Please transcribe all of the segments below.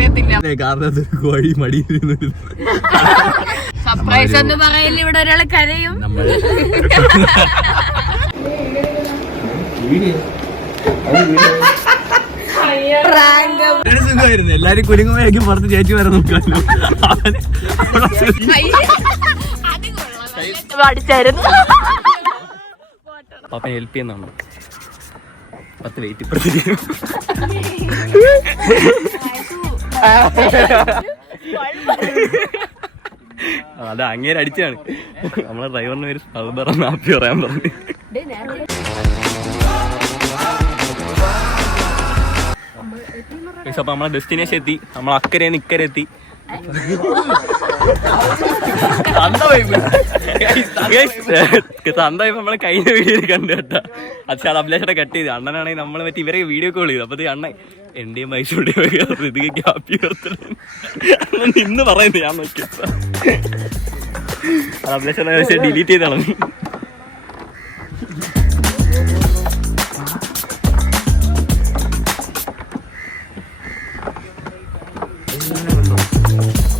അറിയത്തില്ല. കാരണം കോഴി മടിയിരുന്നു. സർപ്രൈസ് എന്ന് പറയില്ല, ഇവിടെ ഒരാള് കരയും. സുഖമായിരുന്നു. എല്ലാരും കുലുങ്ങുമ്പോഴേക്കും പുറത്ത് ചേച്ചി വരെ നോക്കാമല്ലോ. പാപ്പനെ ഹെൽപ്പ് ചെയ്യുന്നുണ്ടോ? 10 വെയിറ്റ് ഇപ്പഴത്തേക്കും. അത് അങ്ങേര് അടിച്ചാണ്. നമ്മളെ ഡ്രൈവറിന് പേര് സൗബർ ഹാപ്പി പറയാൻ പറഞ്ഞു. അപ്പൊ നമ്മളെ ഡെസ്റ്റിനേഷൻ എത്തി. നമ്മൾ അക്കരെ ഇക്കരെ എത്തി. തന്തായി നമ്മളെ കഴിഞ്ഞ വീഡിയോയിൽ കണ്ടു കേട്ടാ. അത് അഭിലാഷയുടെ കട്ട് ചെയ്ത്. അണ്ണനാണെങ്കിൽ നമ്മളെ പറ്റി ഇവരെ വീഡിയോ കോൾ ചെയ്തു. അപ്പൊ അണ്ണൻ എന്റെയും മൈസൂരുടെയും ഋതികയ്ക്ക് ഹാപ്പി ബർത്ത്ഡേ ഇന്ന് പറയുന്നത് ഞാൻ നോക്കിയ. അത് അഭിലാഷ ഡിലീറ്റ് ചെയ്ത് കളഞ്ഞു.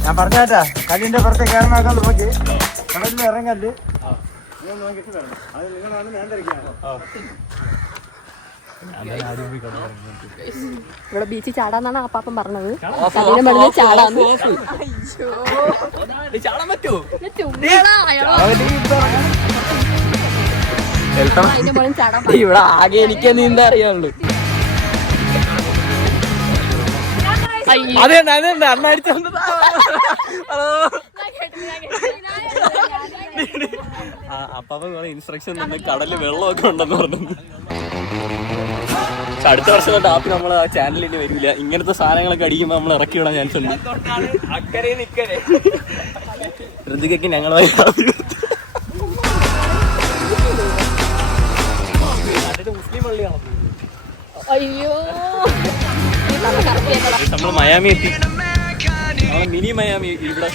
ഞാൻ പറഞ്ഞാ കല്ലിന്റെ പുറത്തെ കയറാൻ നോക്കി കടലിൽ ഇറങ്ങല് നോക്കിട്ട് തരണം. അത് നിങ്ങളാണ് നിയന്ത്രിക്കുകയാണ്. ഇവിടെ ബീച്ചിൽ ചാടാന്നാണ് അപ്പാപ്പൻ പറഞ്ഞത്. ചാടാന്ന് ഇവിടെ ആകെ എനിക്ക് നീന്താ അറിയാനുള്ളൂ. അതെ അണ്ണ അടിച്ചു. അപ്പാപ്പൻ കുറെ ഇൻസ്ട്രക്ഷൻ തന്നെ. കടലിൽ വെള്ളമൊക്കെ ഉണ്ടെന്ന് പറഞ്ഞു. അടുത്ത വർഷം തൊട്ട് ആപ്പി നമ്മളെ ആ ചാനലിൽ ഇനി വരില്ല. ഇങ്ങനത്തെ സാധനങ്ങളൊക്കെ അടിക്കുമ്പോൾ നമ്മൾ ഇറക്കി വിടാൻ ചാൻസ് ഉണ്ട്. ഋതികയ്ക്ക് ഞങ്ങളെ മുസ്ലിം പള്ളിയാണ്. അയ്യോ, നമ്മള് മയാമി എത്തി. നമ്മളെ മിനി മയാമി ഇവിടെ.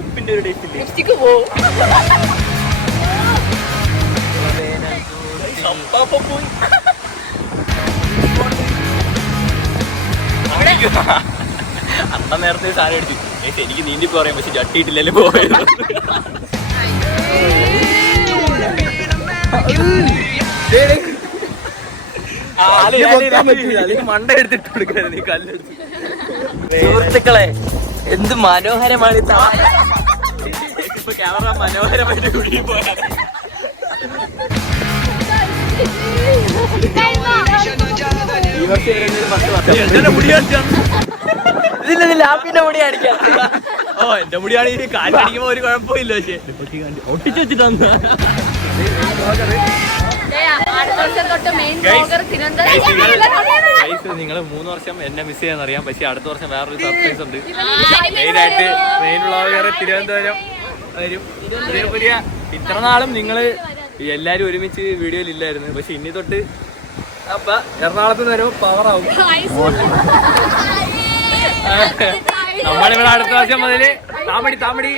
ഉപ്പിന്റെ ഒരു ടേസ്റ്റ് ഇല്ലേ? പോയി അണ്ണ നേരത്തെ സാധനം അടിച്ചു. എനിക്ക് നീന്തി പറയാം, പക്ഷെ ചട്ടിയിട്ടില്ലല്ലേ പോയത്. മണ്ട എടുത്തിട്ട് കൊടുക്കായിരുന്നു നീ കല്ലെടുത്ത്. സുഹൃത്തുക്കളെ, എന്ത് മനോഹരമാണ് ഇപ്പൊ ക്യാമറ മനോഹരമായിട്ട് കുടുങ്ങി പോയാണ്. ഇതില്ല ഹാപ്പിന്റെ മുടി അടിക്കാം. ഓ, എന്റെ മുടിയാണെങ്കിൽ കാറ്റടിക്കുമ്പോ ഒരു കുഴപ്പമില്ല. പക്ഷേ ഒട്ടിച്ചു വെച്ചിട്ടാണ്. നിങ്ങള് 3 വർഷം എന്നെ മിസ് ചെയ്യാന്നറിയാം. പക്ഷെ അടുത്ത വർഷം വേറൊരു സർപ്രൈസ് ഉണ്ട്. മെയിനായിട്ട് മെയിൻ വ്ളോഗർ തിരുവനന്തപുരം വരും. പുതിയ ഇത്ര നാളും നിങ്ങള് എല്ലാരും ഒരുമിച്ച് വീഡിയോയിൽ ഇല്ലായിരുന്നു. പക്ഷെ ഇനി തൊട്ട് അപ്പൊ എറണാകുളത്ത് നിന്ന് വരുമ്പോ പവറാവും. നമ്മളിവിടെ അടുത്ത വർഷം മുതല് താമടി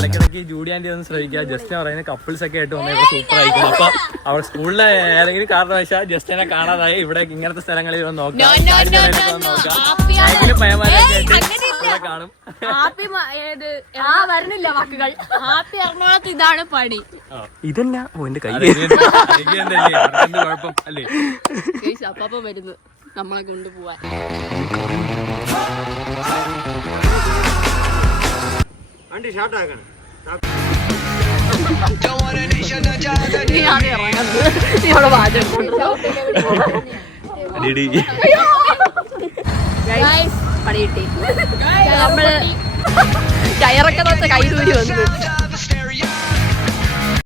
ഇടയ്ക്കിടയ്ക്ക് ജൂഡി ആന്റി ഒന്ന് ശ്രമിക്കുക. ജസ്റ്റ് പറയുന്നത് കപ്പിൾസ് ഒക്കെ ആയിട്ട് വന്നപ്പോൾ സൂപ്പർ ആയിരിക്കും. അപ്പൊ അവർ സ്കൂളിലെ ഏതെങ്കിലും കാരണവശാൽ ജസ്റ്റിനെ കാണാതായി ഇവിടെ ഇങ്ങനത്തെ സ്ഥലങ്ങളിൽ നോക്കാം. കാണും. വരുന്നില്ല വാക്കുകൾ. ഹാപ്പി എറണാകുളത്ത് ഇതാണ് പണി. ഇതന്നെ എന്റെ കൈ കുഴപ്പം അല്ലേ? അപ്പാപ്പ വരുന്നു നമ്മളെ കൊണ്ടുപോവാൻ. വണ്ടി ഷാർട്ടാക്കണം. പണി കിട്ടി. നമ്മള് ടയറൊക്കെ കൈ ദൂരി വന്നു.